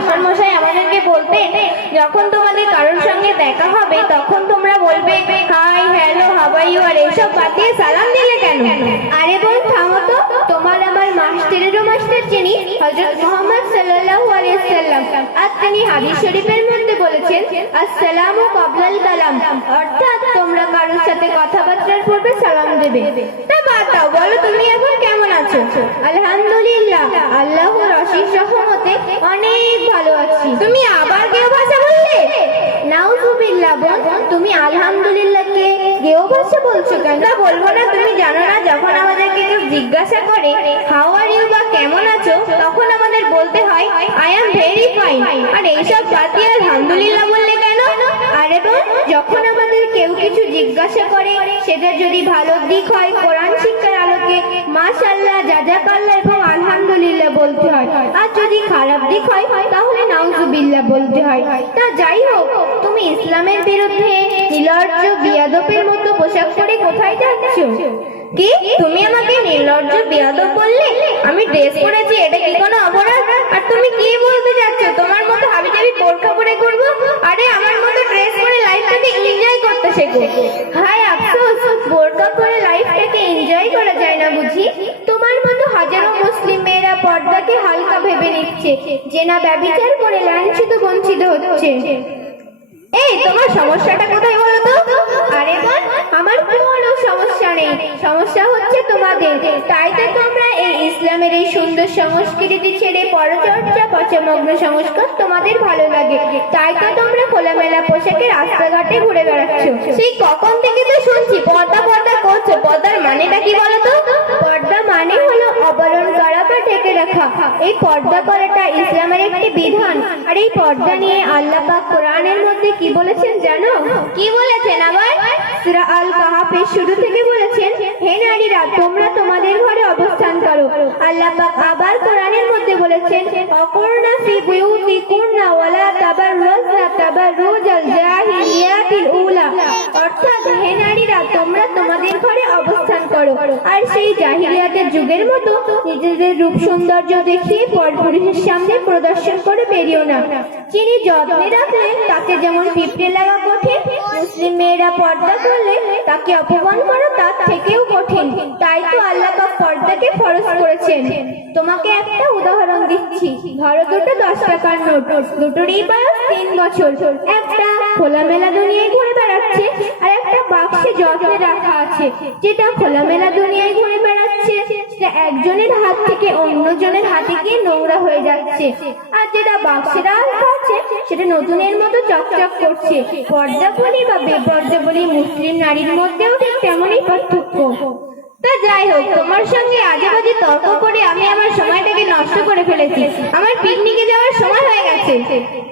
Master মশাই আমাদেরকে বলতেন, যখন তোমাদের কারোর সঙ্গে দেখা হবে তখন তোমরা বলবে hi, hello, how are you, আর এসব বাদ দিয়ে সালাম দিলে কেন? আরে বোন থামো তো, তোমার আমার মাস্টারেরও মাস্টার যিনি হযরত মুহাম্মদ সাল্লাল্লাহু আলাইহি ওয়াসাল্লাম, আর তিনি হাদিস শরীফের মধ্যে বলেছেন আসসালামু ক্বাবলাল কালাম, অর্থাৎ তোমরা কারোর সাথে কথাবার্তার পূর্বে সালাম দেবে। তা বাদ দাও, বলো তুমি এখন কেমন আছো? আলহামদুলিল্লাহ, আল্লাহর অশেষ রহমতে অনেক ভালো আছি। তুমি আবার কেউ ভাষা বললে? নাউজুবিল্লাহ বোন, তুমি আলহামদুলিল্লাহকে গেও ভাষা বলছো কেন? না বলবো না, তুমি জানো না যখন আমাদেরকে কেউ জিজ্ঞাসা করে হাউ আর ইউ বা কেমন আছো, তখন আমাদের বলতে হয় আই অ্যাম ভেরি ফাইন। আর এইসব বাদ দিয়ে আলহামদুলিল্লাহ বললে কেন? আরে বোন, যখন আমাদের কেউ কিছু জিজ্ঞাসা করে সেটা যদি ভালো দিক হয় কোরআন শিক্ষার আলোকে মাশাআল্লাহ, জাযাকাল্লাহ এবং আলহামদুলিল্লাহ বলতে হয়, আর যদি খারাপ দিক হয় তাহলে নাউজুবিল্লাহ বলতে হয়। তা যাই হোক, তুমি ইসলামের বিরুদ্ধে নির্লজ্জ বিয়াদবের মতো পোশাক পরে কোথায় যাচ্ছ? কি তুমি আমাকে নির্লজ্জ বেয়াদব বললে? আমি ড্রেস পরেছি, এটা কি কোনো অপরাধ? আর তুমি কি বলতে যাচ্ছ তোমার মতো হাবিজাবি বোরকা পরে করবো? আরে আমার মতো ড্রেস পরে লাইফটাকে এনজয় করতে শেখো। হায় আফসোস, বোরকা পরে লাইফটাকে এনজয় করা যায় না বুঝি? তোমার মতো হাজারো মুসলিম মেয়েরা পর্দাকে হালকা ভেবে নিচ্ছে, জেনা ব্যভিচার করে লাঞ্ছিত বঞ্চিত হচ্ছে। এই তোমার সমস্যাটা কোথায় বলো তো? আরে বোন, আমার কোনো সমস্যা নেই, সমস্যা হচ্ছে তোমাদের। তাই তো তোমরা এই ইসলামের এই সুন্দর সংস্কৃতি ছেড়ে পরচর্চা পচমগ্ন সংস্কার তোমাদের ভালো লাগে, তাই তো তোমরা খোলামেলা পোশাকে রাস্তাঘাটে ঘুরে বেড়াচ্ছ। সেই কখন থেকে তো শুনছি পর্দা পর্দা করছো, পর্দার মানেটা কি বলো তো? পর্দা মানে হলো আবরণ করা বা ঢেকে রাখা। এই পর্দা করাটা ইসলামের একটি বিধান। আর এই পর্দা নিয়ে আল্লাহ পাক কোরআনের মধ্যে কি বলেছেন জানো? কি বলেছেন আবার? সূরা আল কাহাফের শুরু থেকে বলেছেন, হে নারীরা তোমরা তোমাদের ঘরে অবস্থান করো। আল্লাহ পাক আবার কোরআনের মধ্যে বলেছেন, অকুরনা ফি বুয়ুতিকুন্না ওয়ালা তাবাররাজনা তাবাররুজাল জাহিলিয়াতিল উলা, অর্থাৎ হে নারীরা তোমরা তোমাদের ঘরে অবস্থান করো, আর সেই জাহিলিয়াতের যুগের মতো নিজেদের রূপ সৌন্দর্য দেখিয়ে পরপুরুষের সামনে প্রদর্শন করে বেরিও না। যিনি যত্নে রাখলেন তাকে যেমন পিঁপড়ে লাগা কঠিন, মুসলিম মেয়েরা পর্দা করলে তাকে অপমান করা তার থেকেও কঠিন। তাই তো আল্লাহ পাক পর্দাকে ফরজ করেছেন। তোমাকে একটা উদাহরণ দিচ্ছি, ধরো দুটো 10 টাকার নোট, দুটোরই বয়স 3 বছর। একটা খোলামেলা দুনিয়ায় ঘুরে বেড়াচ্ছে, আর একটা বাক্সে যত্নে রাখা আছে। যেটা খোলামেলা দুনিয়ায় ঘুরে বেড়াচ্ছে সেটা একজনের হাত থেকে অন্যজনের হাতে গিয়ে নোংরা হয়ে যাচ্ছে, আর যেটা বাক্সে রাখা আছে সেটা নতুনের মতো চকচক করছে। পর্দা বলি বা বেপর্দা বলি মুসলিম নারীর মধ্যেও ঠিক তেমনই পার্থক্য। তা যাই হোক, তোমার সঙ্গে আজে বাজে তর্ক করে আমি আমার সময়টাকে নষ্ট করে ফেলেছি। আমার পিকনিকে যাওয়ার সময় হয়ে গেছে।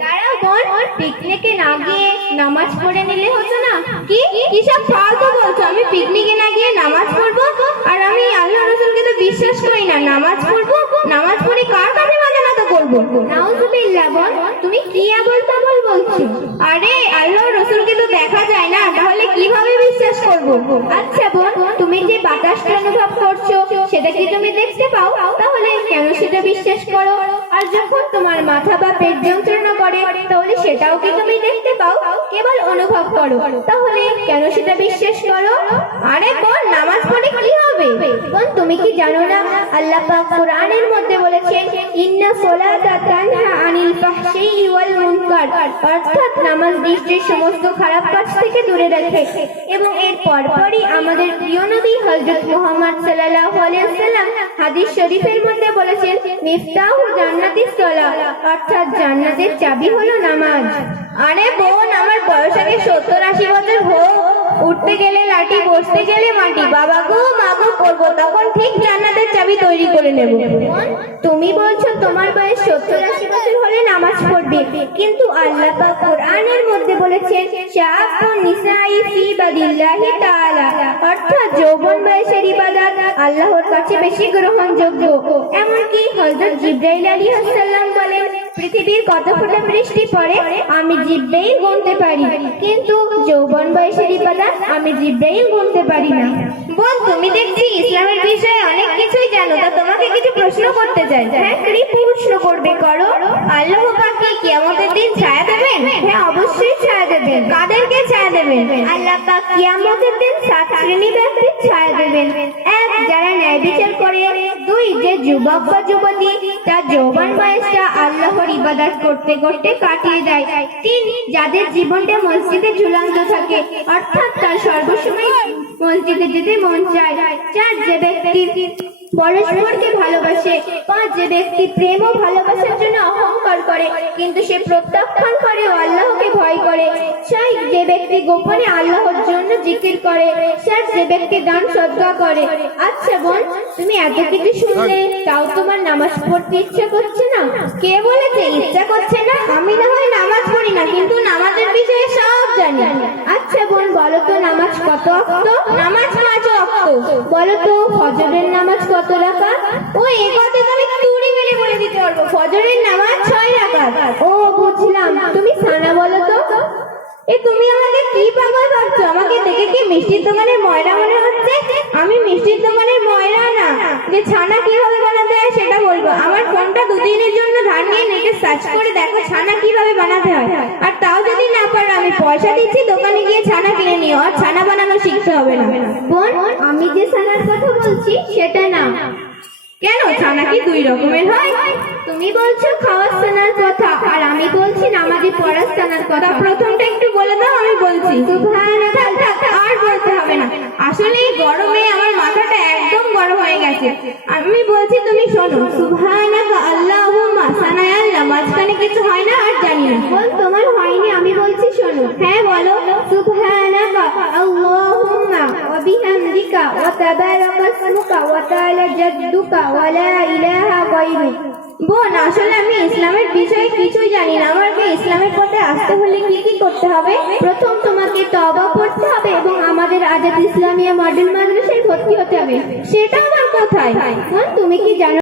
দাঁড়াও বোন, পিকনিকে না গিয়ে নামাজ পড়ে নিলে হতো না? কি কিসব ফালতু বলছো? আমি পিকনিকে না গিয়ে নামাজ পড়বো? আর আমি আল্লাহ রাসূলকে তো বিশ্বাস করি না। নামাজ পড়বো? নামাজ পড়ে কার কাছে মাজানাত করবো? নাউজুবিল্লাহ বোন, তুমি কি আবল তাবল বলছো? আরে আল্লাহ রাসূলকে তো দেখা যায় না, তাহলে কিভাবে বিশ্বাস করবো? আচ্ছা বোন, তুমি যে বাতাসটা অনুভব করছো সেটা কি তুমি দেখতে পাও? তাহলে কেন সেটা বিশ্বাস করো? আর যখন তোমার মাথা বা পেট যন্ত্রণা করে তাহলে সেটাও কি তুমি দেখতে পাও? কেবল অনুভব করো, তাহলে কেন সেটা বিশ্বাস করো? আরে বোন, নামাজ পড়ে কি হবে? বোন, তুমি কি জানো না আল্লাহ পাক কোরআনের মধ্যে বলেছেন, ইন্না সলাতা তানহা আনিল ফাহশি ওয়াল মুনকার, অর্থাৎ নামাজ দৃষ্টির সমস্ত খারাপ কাজ থেকে দূরে রাখে। এবং এর পরপরই আমাদের প্রিয় নবী হযরত মুহাম্মদ সাল্লাল্লাহু আলাইহি ওয়াসাল্লাম হাদিস শরীফের মধ্যে বলেছেন, মিফতাহু জান্নাতিস সালাহ, অর্থাৎ জান্নাতের চাবি হলো নামাজ। আরে বোন, আমার বয়স আগে 70-80 বছর হোক, উঠতে গেলে লাঠি, বসতে গেলে মাটি, বাবা গো মা গো করবো, তখন ঠিক জান্নাতের চাবি তৈরি করে নেব। তুমি বলছো তোমার বয়স 70-80 বছর হলে নামাজ পড়বে? করবে, কিন্তু আল্লাহ পাক কোরআনের মধ্যে বলেছেন শাআবুন নিসাই ফি বাদিল্লাহি তাআলা, অর্থাৎ যৌবন বয়সের ইবাদত আল্লাহর কাছে বেশি গ্রহণযোগ্য। এমনকি হযরত জিবরাইল আলাইহিস সালাম বলেন, পৃথিবীর কত ফোঁটা বৃষ্টি পড়ে আমি জিবরাইল গুনতে পারি, কিন্তু যৌবন বয়সের ইবাদত আমি জিবরাইল গুনতে পারি না। বোন, তুমি দেখছি ইসলামের বিষয়ে অনেক কিছুই জানো, তা তোমাকে কিছু প্রশ্ন করতে চাই। হ্যাঁ, কি প্রশ্ন করবে করো। আল্লাহ পাক কি কিয়ামতের দিন ছায়া দেবেন? হ্যাঁ, অবশ্যই ছায়া দেবেন। কাদেরকে ছায়া দেবেন? আল্লাহ পাক কিয়ামতের দিন 7 শ্রেণী ব্যক্তির ছায়া দেবেন। 1, যারা ন্যায় বিচার করে। 2, যে যুবক বা যুবতী তার যৌবন বয়সটা আল্লাহর ইবাদত করতে করতে কাটিয়ে দেয়। 3, যাদের জীবনটা মসজিদে ঝুলন্ত থাকে, অর্থাৎ তার সর্বসময় মসজিদে যেতে মন চায়। 4, যে ব্যক্তি পরস্পরকে ভালোবাসে। 5, যে ব্যক্তি প্রেম ও ভালোবাসার জন্য অহংকার করে কিন্তু সে প্রত্যাখ্যান করে ও আল্লাহকে ভয় করে। 6, যে ব্যক্তি গোপনে আল্লাহর জন্য জিকির করে। 7, যে ব্যক্তি দান সদকা করে। আচ্ছা বোন, তুমি এত কিছু শুনলে তাও তোমার নামাজ পড়তে ইচ্ছা করছে না? কে বলেছে ইচ্ছা করছে না? আমি না হয় নামাজ পড়ি না, কিন্তু নামাজের বিষয়ে সব জানি। আচ্ছা বোন, বলো তো নামাজ কত ওয়াক্ত? নামাজ 5 ওয়াক্ত। বলো তো ফজরের নামাজ কত রাকাত? ও, এই কথা তো আমি তুড়ি মেরে বলে দিতে পারবো। ফজরের নামাজ 6 রাকাত। ও বুঝলাম, তুমি সানা বলো তো। তুমি আমাকে কি পাগল ভাবছো? আমাকে দেখে কি মিষ্টির দোকানের ময়রা মনে হচ্ছে? আমি মিষ্টির দোকানের ময়রা না, যে ছানা কিভাবে বানাতে হয় সেটা বলবো। আমার ফোনটা 2 দিনের জন্য ধার নিয়ে নেটে সার্চ করে দেখো ছানা কিভাবে বানাতে হয়, আর তাও যদি না পারো আমি পয়সা দিচ্ছি, দোকানে গিয়ে ছানা কিনে নিও, আর ছানা বানানো শিখতে হবে না। বোন, আমি যে সানার কথা বলছি সেটা না। কেন? ছানা কি 2 রকমের হয়? তুমি বলছো খাওয়ার সানার কথা, আর আমি বলছি নামাজি পড়ার সানার কথা। প্রথমটা একটু বলে দাও, আমি বলছি। সুবহানাল্লাহ। আর বলতে হবে না, আসলে এই গরমে আমার মাথাটা একদম গরম হয়ে গেছে। আমি বলছি, তুমি শোনো। সুবহানাকা আল্লাহুম্মা, সানায় আল্লাহ, মাঝখানে কিছু হয় না আর জানি না। বোন, তোমার হয়নি, আমি বলছি শোনো। হ্যাঁ বলো। সুবহানাকা আল্লাহুম্মা ওয়া বিহামদিকা ওয়া তাবারাকা ইসমুকা ওয়া তাআলা জাদ্দুকা ওয়া লা ইলাহা গায়রুক। বোন, আসলে আমি ইসলামের বিষয়ে কিছুই জানি না। আমাকে ইসলামের পথে আসতে হলে কি কি করতে হবে? প্রথম তোমাকে তওবা করতে হবে এবং আমাদের আজাদ ইসলামিয়া মডেল মাদ্রাসায় ভর্তি হতে হবে। সেটা আবার কোথায়? বোন, তুমি কি জানো